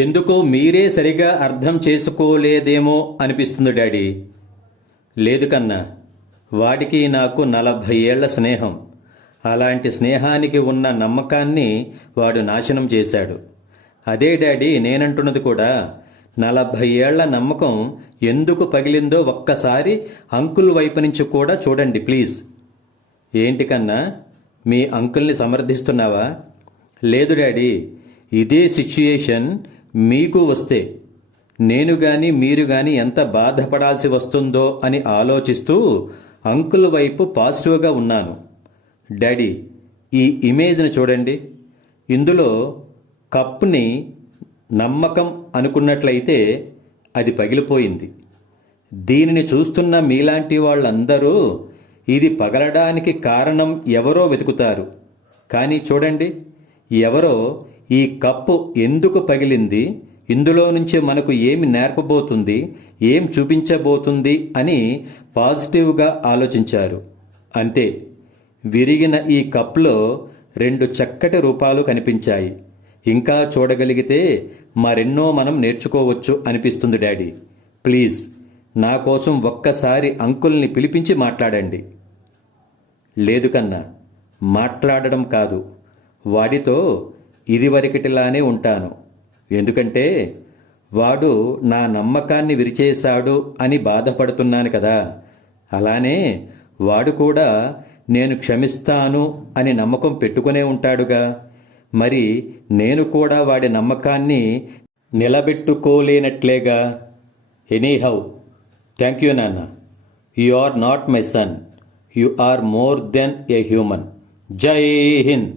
ఎందుకో మీరే సరిగా అర్థం చేసుకోలేదేమో అనిపిస్తుంది డాడీ. లేదు కన్నా, వాడికి నాకు 40 ఏళ్ల స్నేహం. అలాంటి స్నేహానికి ఉన్న నమ్మకాన్ని వాడు నాశనం చేశాడు. అదే డాడీ నేనంటున్నది కూడా. 40 ఏళ్ల నమ్మకం ఎందుకు పగిలిందో ఒక్కసారి అంకుల్ వైపు నుంచి కూడా చూడండి ప్లీజ్. ఏంటి కన్నా, మీ అంకుల్ని సమర్థిస్తున్నావా? లేదు డాడీ, ఇదే సిచ్యుయేషన్ మీకు వస్తే నేను గాని మీరు గాని ఎంత బాధపడాల్సి వస్తుందో అని ఆలోచిస్తూ అంకుల్ వైపు పాజిటివ్గా ఉన్నాను. డాడీ, ఈ ఇమేజ్ని చూడండి. ఇందులో కప్ని నమ్మకం అనుకున్నట్లయితే అది పగిలిపోయింది. దీనిని చూస్తున్న మీలాంటి వాళ్ళందరూ ఇది పగలడానికి కారణం ఎవరో వెతుకుతారు. కానీ చూడండి, ఎవరో ఈ కప్పు ఎందుకు పగిలింది, ఇందులో నుంచి మనకు ఏమి నేర్పబోతుంది, ఏం చూపించబోతుంది అని పాజిటివ్గా ఆలోచించారు. అంతే, విరిగిన ఈ కప్లో 2 చక్కటి రూపాలు కనిపించాయి. ఇంకా చూడగలిగితే మరెన్నో మనం నేర్చుకోవచ్చు అనిపిస్తుంది డాడీ. ప్లీజ్ నా కోసం ఒక్కసారి అంకుల్ని పిలిపించి మాట్లాడండి. లేదు కన్నా, మాట్లాడడం కాదు, వాడితో ఇదివరకటిలానే ఉంటాను. ఎందుకంటే వాడు నా నమ్మకాన్ని విరిచేశాడు అని బాధపడుతున్నాను కదా. అలానే వాడు కూడా నేను క్షమిస్తాను అని నమ్మకం పెట్టుకునే ఉంటాడుగా. మరి నేను కూడా వాడి నమ్మకాన్ని నిలబెట్టుకోలేనట్లేగా. ఎనీహౌ, థ్యాంక్ యూ నాన్న. You are not my son, you are more than a human. Jai Hind.